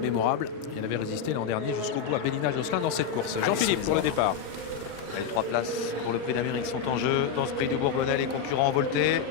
mémorable. Et elle avait résisté l'an dernier jusqu'au bout à Bélina Josselin dans cette course. Jean-Philippe pour le départ. Les 3 places pour le prix d'Amérique sont en jeu. Dans ce prix du Bourbonnais, les concurrents envoltés.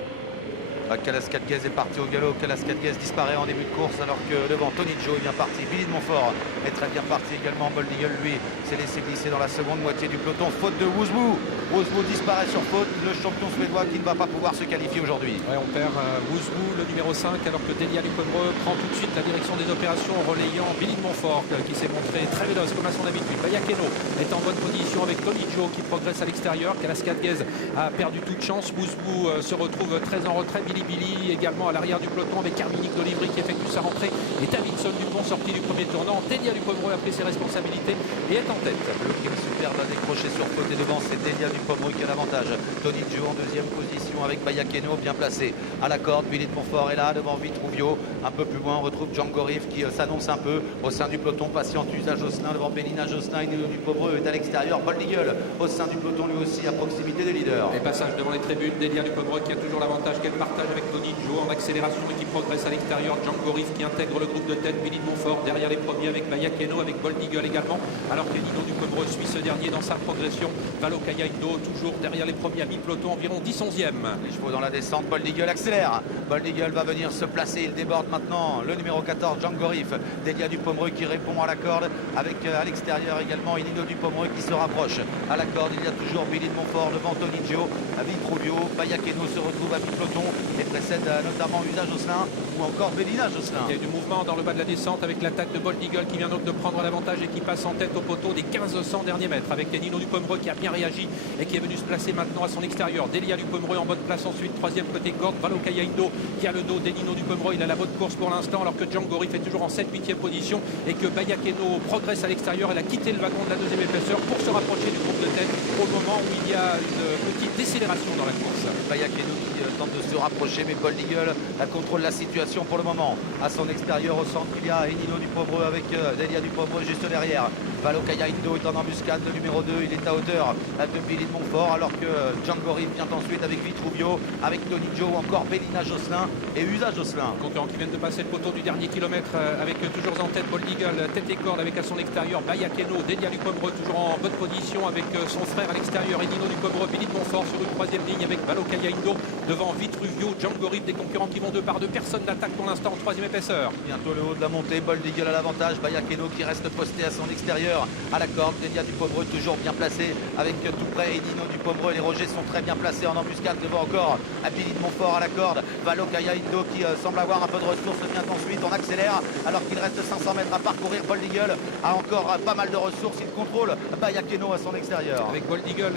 Calas-Cadguez est parti au galop. Calas-Cadguez disparaît en début de course alors que devant Tony Joe est bien parti. Billy de Montfort est très bien parti également. Bold Eagle lui s'est laissé glisser dans la seconde moitié du peloton. Faute de Wouzbou. Wouzbou disparaît sur faute. Le champion suédois qui ne va pas pouvoir se qualifier aujourd'hui. Ouais, on perd Wouzbou, le numéro 5, alors que Delia Lupomereux prend tout de suite la direction des opérations en relayant Billy de Montfort qui s'est montré très véloce comme à son habitude. Bayakeno est en bonne position avec Tony Joe qui progresse à l'extérieur. Calas-Cadguez a perdu toute chance. Wouzbou se retrouve très en retrait. Billy également à l'arrière du peloton avec Carminique d'Olivry qui effectue sa rentrée et Davidson Dupont sorti du premier tournant. Delia Lupomereux a pris ses responsabilités et est en tête. Le qui superbe à décrocher sur faute et devant, c'est Delia Lupomereux qui a l'avantage. Tony Joe en deuxième position avec Bayakeno bien placé à la corde. Billy de Montfort est là devant Vitruvio. Un peu plus loin on retrouve Django Riff qui s'annonce un peu au sein du peloton. Patiente Usa Josselin devant Bélina Josselin et Dupomereux est à l'extérieur. Bold Eagle au sein du peloton lui aussi à proximité des leaders. Et passage devant les tribunes, Delia Lupomereux qui a toujours l'avantage qu'elle partage avec Tony Joe en accélération et qui progresse à l'extérieur. Django Riff qui intègre le groupe de tête. Billy de Montfort derrière les premiers avec Bayakeno, avec Bold Eagle également, alors que Nino Dupomereux suit ce dernier dans sa progression. Valo Kayaido toujours derrière les premiers à mi-peloton, environ 10-11e. Les chevaux dans la descente, Bold Eagle accélère. Bold Eagle va venir se placer, il déborde maintenant le numéro 14, Django Riff. Delia Dupomereux qui répond à la corde avec à l'extérieur également Nino Dupomereux qui se rapproche. À la corde, il y a toujours Billy de Montfort devant Tony Joe, Vitruvio. Bayakeno se retrouve à mi-peloton et précède notamment Usa Josselin ou encore Bélina Josselin. Il y a eu du mouvement dans le bas de la descente avec l'attaque de Bold Eagle qui vient donc de prendre l'avantage et qui passe en tête au poteau des 1500 derniers mètres avec Nino Dupomereux qui a bien réagi et qui est venu se placer maintenant à son extérieur. Delia Dupomereux en bonne place ensuite, troisième côté corde, Valo Kayaido qui a le dos des Nino Dupomereux, il a la bonne course pour l'instant alors que Django Riff est toujours en 7-8e position et que Bayakeno progresse à l'extérieur. Elle a quitté le wagon de la deuxième épaisseur pour se rapprocher du groupe de tête au moment où il y a une petite décélération dans la course. Bayakeno qui tente de se rapprocher mais Bold Eagle contrôle la situation pour le moment. À son extérieur au centre il y a Nino Dupomereux avec Delia Dupomereux juste derrière. Valo Kayaido est en embuscade, le numéro 2 il est à hauteur de Billy de Montfort alors que Django Riff vient ensuite avec Vitruvio, avec Tony Joe ou encore Bélina Josselin et Usa Josselin. Concurrents qui viennent de passer le poteau du dernier kilomètre avec toujours en tête Bold Eagle, tête et corde avec à son extérieur Bayakeno, Delia Dupomereux toujours en bonne position avec son frère à l'extérieur et Nino Dupomereux, Billy de Montfort sur une troisième ligne avec Valo Kayaido devant Vitruvio, Django Riff, des concurrents qui vont deux par deux, personne n'attaque pour l'instant en troisième épaisseur. Bientôt le haut de la montée, Bold Eagle à l'avantage, Bayakeno qui reste posté à son extérieur à la corde, Delia Dupomereux toujours bien placé avec tout près et Nino Dupomereux, les rogers sont très bien placés en embuscade devant encore à Billy de Montfort à la corde. Valo Kayaido qui semble avoir un peu de ressources vient ensuite, on accélère alors qu'il reste 500 mètres à parcourir. Bold Eagle a encore pas mal de ressources, il contrôle Bayakeno à son extérieur. Avec Bold Eagle,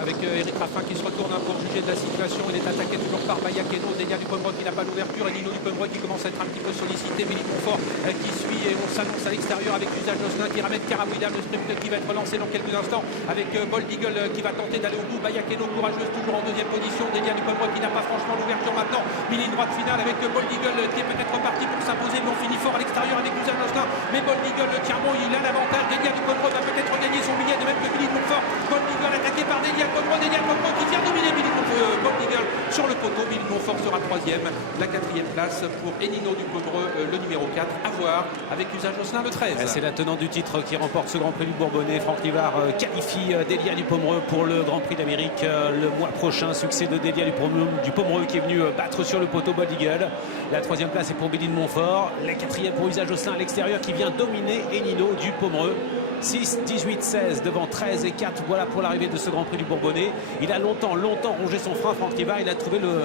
avec Eric Raffin qui se retourne pour juger de la situation, il est attaqué toujours par Bayakeno, Delia Dupomereux qui n'a pas l'ouverture et Nino Dupomereux qui commence à être un petit peu sollicité. Billy de Montfort qui suit et on s'annonce à l'extérieur avec Usa Josselin qui ramène Karawidam, le sprint qui va être lancé dans quelques instants avec Bold Eagle qui va tenter d'aller au bout. Bayakeno courageuse toujours en deuxième position, Delia Dupomereux qui n'a pas franchement l'ouverture maintenant, mini droite finale avec Bold Eagle qui est peut-être parti pour s'imposer mais on finit fort à l'extérieur avec Usa Josselin, mais Bold Eagle tient bon, il a l'avantage. Delia Dupomereux va peut-être gagner son billet de même que Billy de Montfort. Bold Eagle attaqué par Delia Dupomereux qui vient dominer Bold Eagle sur le poteau. Billy de Montfort sera troisième, la quatrième place pour Nino Dupomereux, le numéro 4 à voir avec Usa Josselin le 13. C'est la tenante du titre qui remporte ce Grand Prix du Bourbonnais. Franck Livard qualifie Delia Dupomereux pour le Grand Prix d'Amérique le mois prochain. Succès de Delia Dupomereux qui est venu battre sur le poteau Bold Eagle. La troisième place est pour Billy de Montfort. La quatrième pour Usa Josselin à l'extérieur qui vient dominer Nino Dupomereux. 6, 18, 16 devant 13 et 4. Voilà pour l'arrivée de ce Grand Prix du Bourbonnais. Il a longtemps rongé son frein, Franck Livard. Il a trouvé le